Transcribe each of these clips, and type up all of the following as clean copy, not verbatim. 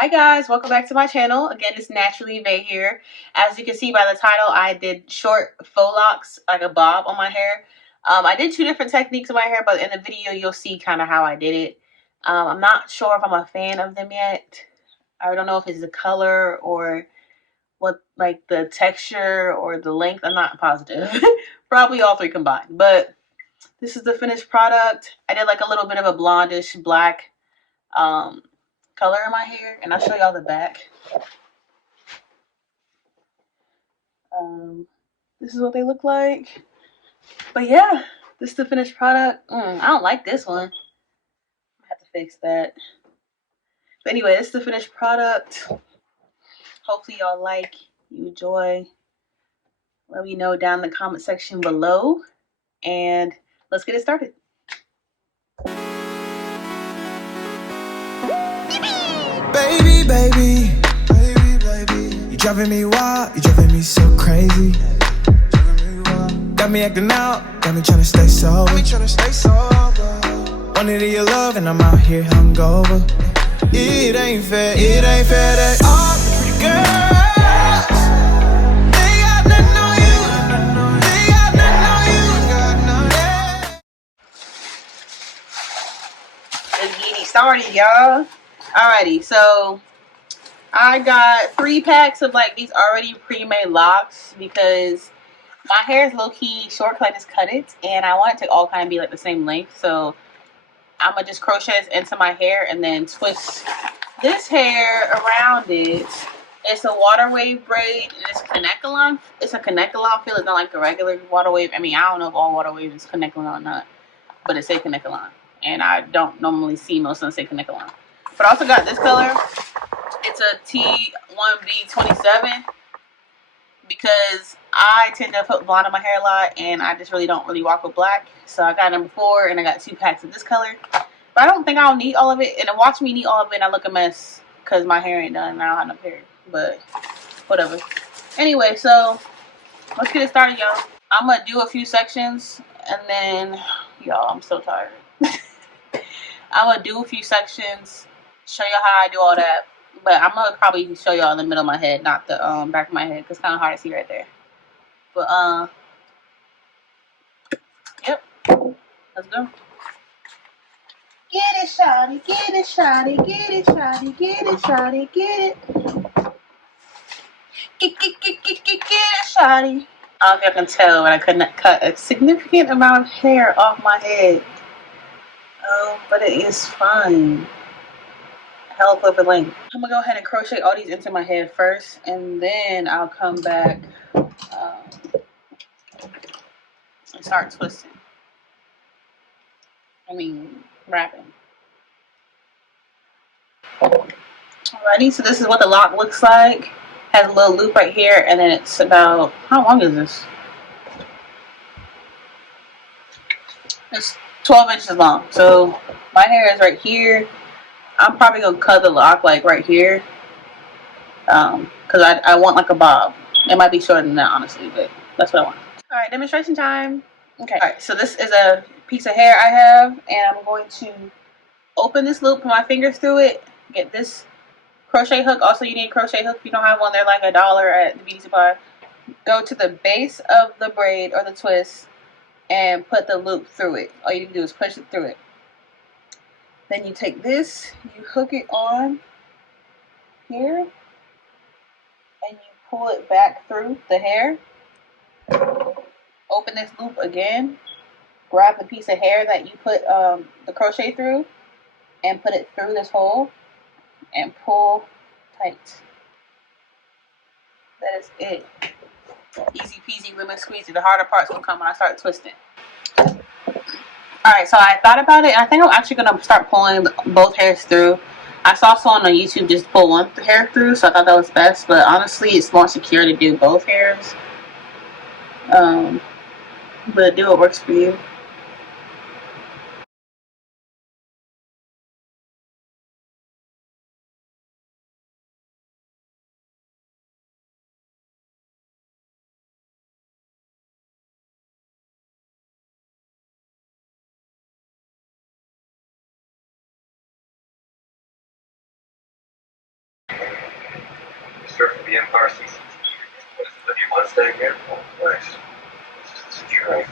Hi guys, welcome back to my channel. Again, it's Naturally Vay here. As you can see by the title, I did short faux locks, like a bob on my hair. I did two different techniques in my hair, but in the video you'll see kind of how I did it. I'm not sure if I'm a fan of them yet. I don't know if it's the color or what, like the texture or the length. I'm not positive. Probably all three combined, but this is the finished product. I did like a little bit of a blondish black color in my hair, and I'll show y'all the back. This is what they look like. But yeah, this is the finished product. I don't like this one. I have to fix that. But anyway, this is the finished product. Hopefully y'all like, you enjoy. Let me know down in the comment section below. And let's get it started. Baby, baby, baby, baby, you driving me wild, you driving me so crazy. Got me acting out, got me tryna stay sober. Wanted your love and I'm out here hungover. It ain't fair that all the pretty girls, they got nothing on you, they got nothing on you, Let's get it started, y'all. Alrighty, so I got 3 packs of like these already pre-made locks because my hair is low-key short because I just cut it, and I want it to all kind of be like the same length. So I'm gonna just crochet this into my hair and then twist this hair around it. It's a water wave braid, and it's Kanekalon. It's a Kanekalon feel. It's not like the regular water wave. I mean, I don't know if all water waves is Kanekalon or not, but it say Kanekalon, and I don't normally see most of them say Kanekalon. But I also got this color. It's a T1B27 because I tend to put blonde in my hair a lot, and I just really don't rock with black. So I got number 4, and I got 2 packs of this color. But I don't think I'll need all of it. And to watch me need all of it, and I look a mess because my hair ain't done and I don't have enough hair. But whatever. Anyway, so let's get it started, y'all. I'm gonna do a few sections, and then y'all, I'm so tired. I'm gonna do a few sections, show y'all how I do all that. But I'm gonna probably show y'all in the middle of my head, not the back of my head, because it's kind of hard to see right there. But yep, let's go. Get it, shawty, get it, shawty, get it, shawty, get it, shawty, get it. Get it, shawty. I don't know if y'all can tell, but I couldn't cut a significant amount of hair off my head. But it is fine. Hell of a length. I'm gonna go ahead and crochet all these into my head first, and then I'll come back and start twisting. Wrapping. Alrighty, so this is what the lock looks like. Has a little loop right here, and then it's about, how long is this? It's 12 inches long. So my hair is right here. I'm probably gonna cut the lock like right here, because I want like a bob. It might be shorter than that, honestly, but that's what I want. All right, demonstration time. Okay, all right, so this is a piece of hair I have, and I'm going to open this loop, put my fingers through it, get this crochet hook. Also, you need a crochet hook if you don't have one. They're like $1 at the beauty supply. Go to the base of the braid or the twist and put the loop through it. All you can do is push it through it. Then you take this, you hook it on here, and you pull it back through the hair. Open this loop again, grab the piece of hair that you put the crochet through, and put it through this hole, and pull tight. That is it. Easy peasy lemon squeezy. The harder part's gonna come when I start twisting. Alright, so I thought about it, and I think I'm actually gonna start pulling both hairs through. I saw someone on YouTube just pull one hair through, so I thought that was best, but honestly it's more secure to do both hairs. But do what works for you.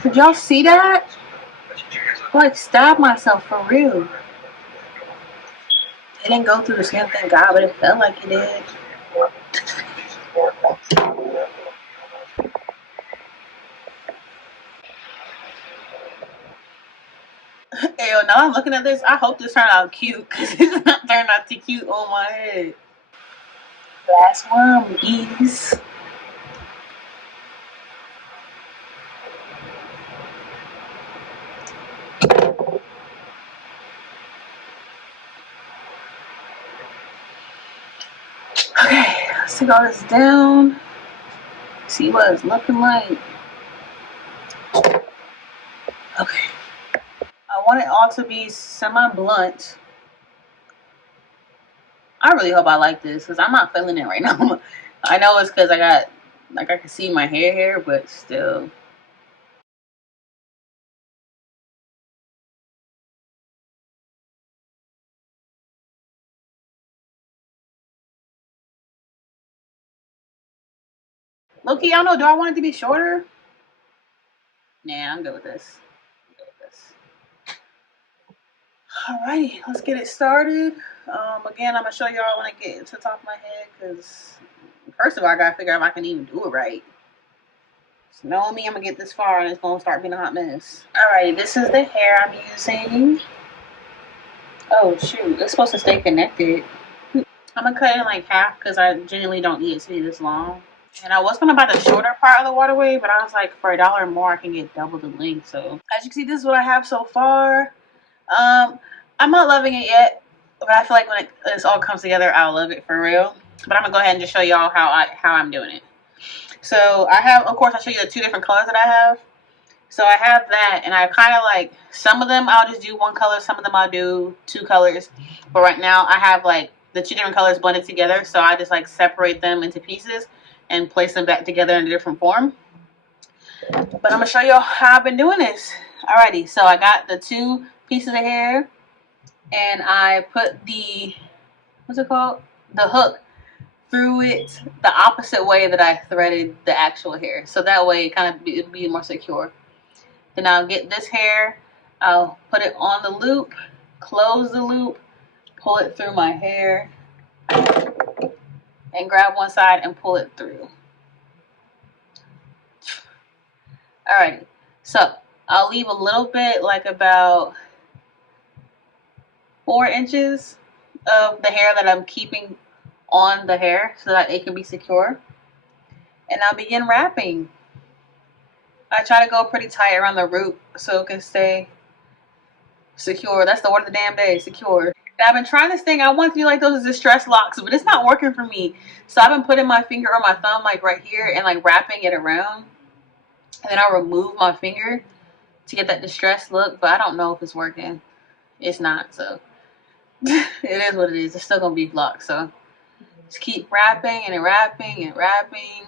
Did y'all see that? I like stabbed myself for real. It didn't go through the skin, thank God, but it felt like it did. Ew, now I'm looking at this. I hope this turned out cute because it's not turned out too cute on my head. Last one, please. Okay, let's take all this down. See what it's looking like. Okay. I want it all to be semi-blunt. I really hope I like this because I'm not feeling it right now. I know it's because I got, like, I can see my hair here, but still. Low-key, I don't know. Do I want it to be shorter? Nah, I'm good with this. Alrighty, let's get it started. Again, I'm gonna show y'all when I get to the top of my head because first of all, I gotta figure out if I can even do it right. So knowing me, I'm gonna get this far and it's gonna start being a hot mess. Alrighty, this is the hair I'm using. Oh shoot, it's supposed to stay connected. I'm gonna cut it in like half because I genuinely don't need it to be this long. And I was gonna buy the shorter part of the waterway, but I was like, for $1 more, I can get double the length. So as you can see, this is what I have so far. I'm not loving it yet, but I feel like when this all comes together, I'll love it for real. But I'm gonna go ahead and just show y'all how I'm doing it. So I have, of course, I'll show you the 2 different colors that I have. So I have that, and I kind of like, some of them I'll just do 1 color, some of them I'll do 2 colors. But right now I have like the 2 different colors blended together, so I just like separate them into pieces and place them back together in a different form. But I'm gonna show y'all how I've been doing this. Alrighty, so I got the 2 pieces of hair, and I put the, what's it called? The hook through it the opposite way that I threaded the actual hair. So that way it kind of it'll be more secure. Then I'll get this hair, I'll put it on the loop, close the loop, pull it through my hair, and grab one side and pull it through. Alrighty, so I'll leave a little bit, like about 4 inches of the hair that I'm keeping on the hair so that it can be secure. And I'll begin wrapping. I try to go pretty tight around the root so it can stay secure. That's the word of the damn day, secure. And I've been trying this thing. I want to do like those distress locks, but it's not working for me. So I've been putting my finger or my thumb like right here and like wrapping it around. And then I'll remove my finger to get that distressed look, but I don't know if it's working. It's not, so it is what it is. It's still gonna be locked, so just keep wrapping and wrapping and wrapping.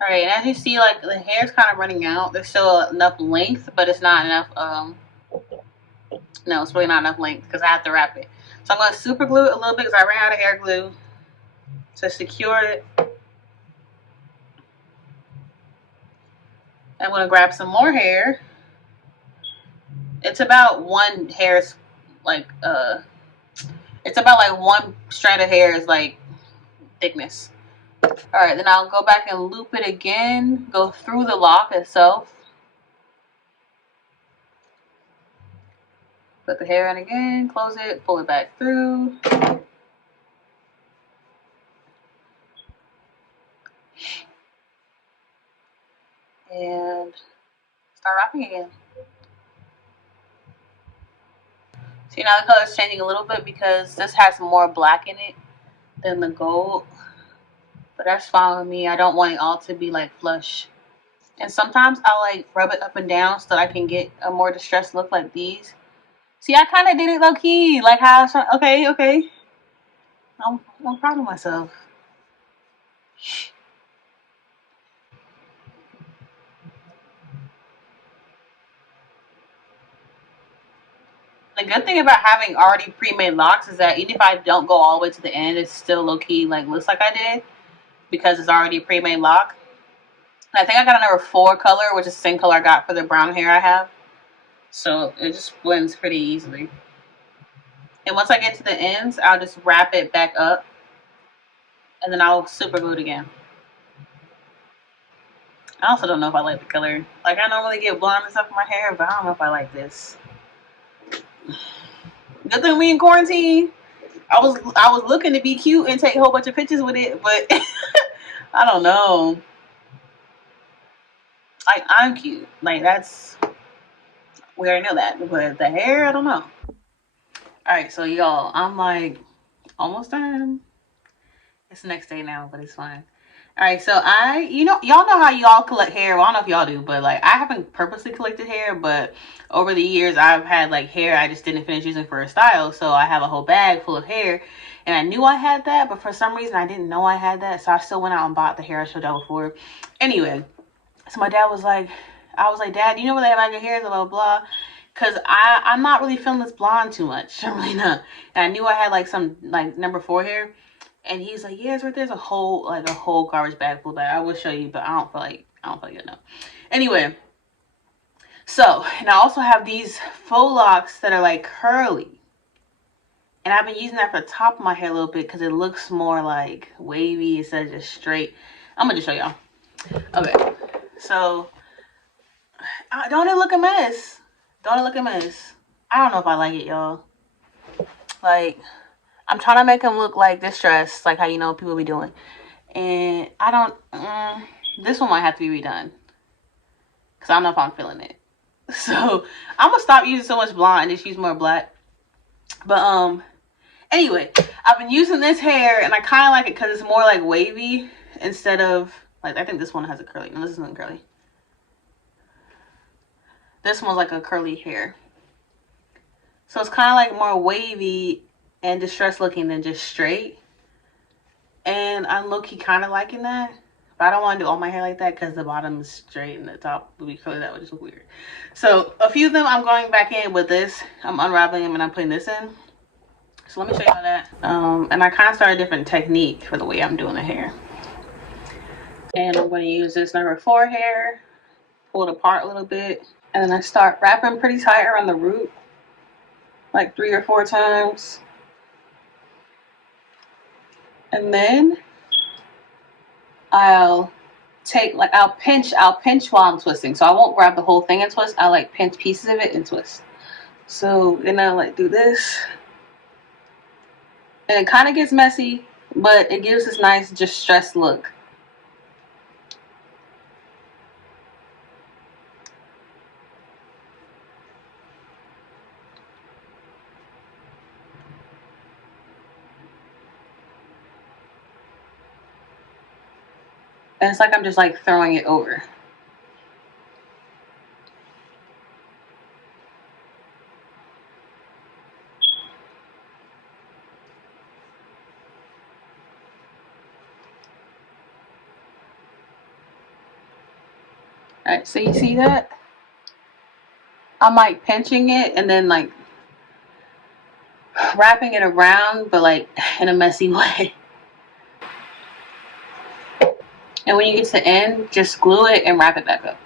Alright, and as you see, like the hair's kind of running out. There's still enough length, but it's not enough, no, it's really not enough length because I have to wrap it. So I'm going to super glue it a little bit because I ran out of hair glue to secure it. I'm going to grab some more hair. It's about 1 hair's, like, it's about like 1 strand of hair is like thickness. Alright, then I'll go back and loop it again, go through the lock itself. Put the hair in again, close it, pull it back through. And start wrapping again. See, now the color is changing a little bit because this has more black in it than the gold. But that's fine with me. I don't want it all to be like flush. And sometimes I'll like rub it up and down so that I can get a more distressed look like these. See, I kind of did it low key, like how I was trying. Okay, okay. I'm proud of myself. The good thing about having already pre-made locks is that even if I don't go all the way to the end, it's still low key like looks like I did because it's already a pre-made lock. And I think I got a number 4 color, which is the same color I got for the brown hair I have. So it just blends pretty easily. And once I get to the ends, I'll just wrap it back up and then I'll super glue it again. I also don't know if I like the color. Like, I normally get blonde and stuff in my hair, but I don't know if I like this. Good thing we in quarantine. I was looking to be cute and take a whole bunch of pictures with it, but I don't know. Like, I'm cute. Like, that's, we already know that. But the hair, I don't know. Alright, so y'all, I'm like almost done. It's the next day now, but it's fine. Alright, so y'all know how y'all collect hair. Well, I don't know if y'all do, but like I haven't purposely collected hair, but over the years I've had like hair I just didn't finish using for a style. So I have a whole bag full of hair. And I knew I had that, but for some reason I didn't know I had that. So I still went out and bought the hair I showed y'all before. Anyway, so my dad was like, I was like, Dad, you know where they have your hair? Blah, blah, blah. Because I'm not really feeling this blonde too much. I'm really not. And I knew I had like some like number 4 hair. And he's like, yeah, it's right there's a whole garbage bag full that I will show you, but I don't feel like it now. Anyway, so and I also have these faux locks that are like curly. And I've been using that for the top of my hair a little bit because it looks more like wavy instead of just straight. I'm gonna just show y'all. Okay, so don't it look a mess? Don't it look a mess? I don't know if I like it, y'all. Like, I'm trying to make them look like distressed, like how you know people be doing. And I don't, this one might have to be redone. Because I don't know if I'm feeling it. So, I'm going to stop using so much blonde and just use more black. But, anyway, I've been using this hair and I kind of like it because it's more like wavy instead of, like, I think this one has a curly. No, this isn't curly. This one's like a curly hair. So, it's kind of like more wavy and distressed looking than just straight. And I'm low-key kind of liking that. But I don't want to do all my hair like that because the bottom is straight and the top will be curly. That would just look weird. So a few of them I'm going back in with this. I'm unraveling them and I'm putting this in. So let me show you all that. And I kind of started a different technique for the way I'm doing the hair. And I'm going to use this number 4 hair. Pull it apart a little bit. And then I start wrapping pretty tight around the root. Like 3 or 4 times. And then I'll pinch while I'm twisting. So I won't grab the whole thing and twist. I like pinch pieces of it and twist. So then I'll like do this. And it kind of gets messy, but it gives this nice distressed look. And it's like I'm just like throwing it over. Alright, so you see that? I'm like pinching it and then like wrapping it around, but like in a messy way. And when you get to the end, just glue it and wrap it back up.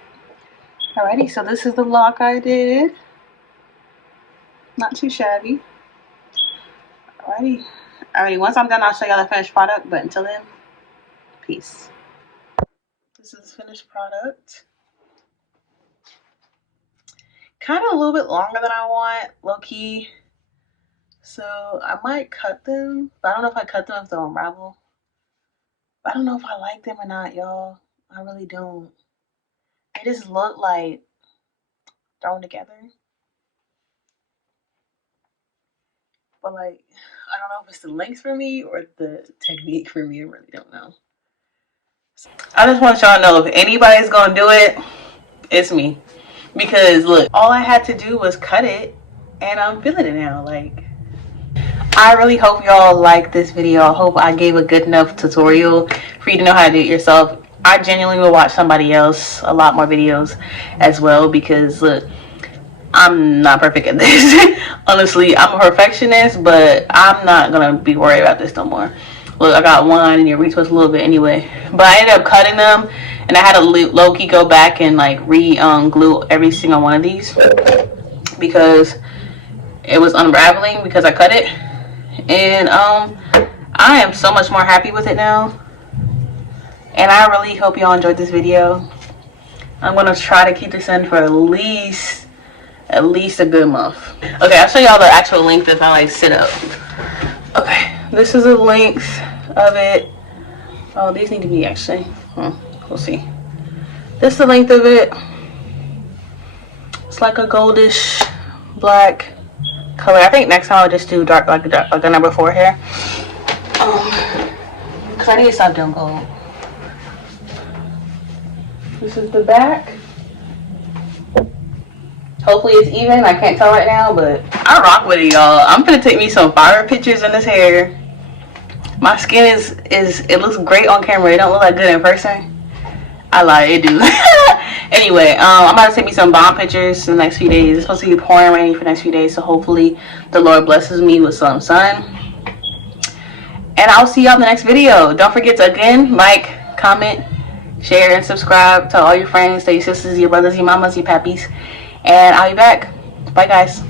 Alrighty, so this is the lock I did. Not too shabby. Alrighty. Once I'm done, I'll show y'all the finished product. But until then, peace. This is the finished product. Kind of a little bit longer than I want, low-key. So I might cut them. But I don't know if I cut them if they'll unravel. I don't know if I like them or not, y'all. I really don't. They just look like thrown together. But like, I don't know if it's the length for me or the technique for me. I really don't know. I just want y'all to know if anybody's gonna do it, it's me. Because look, all I had to do was cut it and I'm feeling it now. Like, I really hope y'all like this video. I hope I gave a good enough tutorial for you to know how to do it yourself. I genuinely will watch somebody else a lot more videos as well, because look, I'm not perfect at this. Honestly, I'm a perfectionist, but I'm not gonna be worried about this no more. Look, I got one and you're retwist a little bit anyway, but I ended up cutting them, and I had to low-key go back and like glue every single one of these because it was unraveling because I cut it. And I am so much more happy with it now, and I really hope y'all enjoyed this video. I'm gonna try to keep this in for at least a good month. Okay, I'll show y'all the actual length if I like sit up. Okay, this is the length of it. Oh, these need to be actually, we'll see. This is the length of it. It's like a goldish black color. I think next time I'll just do dark, like a number 4 hair. Cause I need to stop doing gold. This is the back. Hopefully it's even. I can't tell right now, but I rock with it, y'all. I'm gonna take me some fire pictures in this hair. My skin is it looks great on camera. It don't look like good in person. I lie, it do. Anyway, I'm about to take me some bomb pictures in the next few days. It's supposed to be pouring rain for the next few days, so hopefully the Lord blesses me with some sun. And I'll see y'all in the next video. Don't forget to, again, like, comment, share, and subscribe to all your friends, to your sisters, your brothers, your mamas, your pappies. And I'll be back. Bye, guys.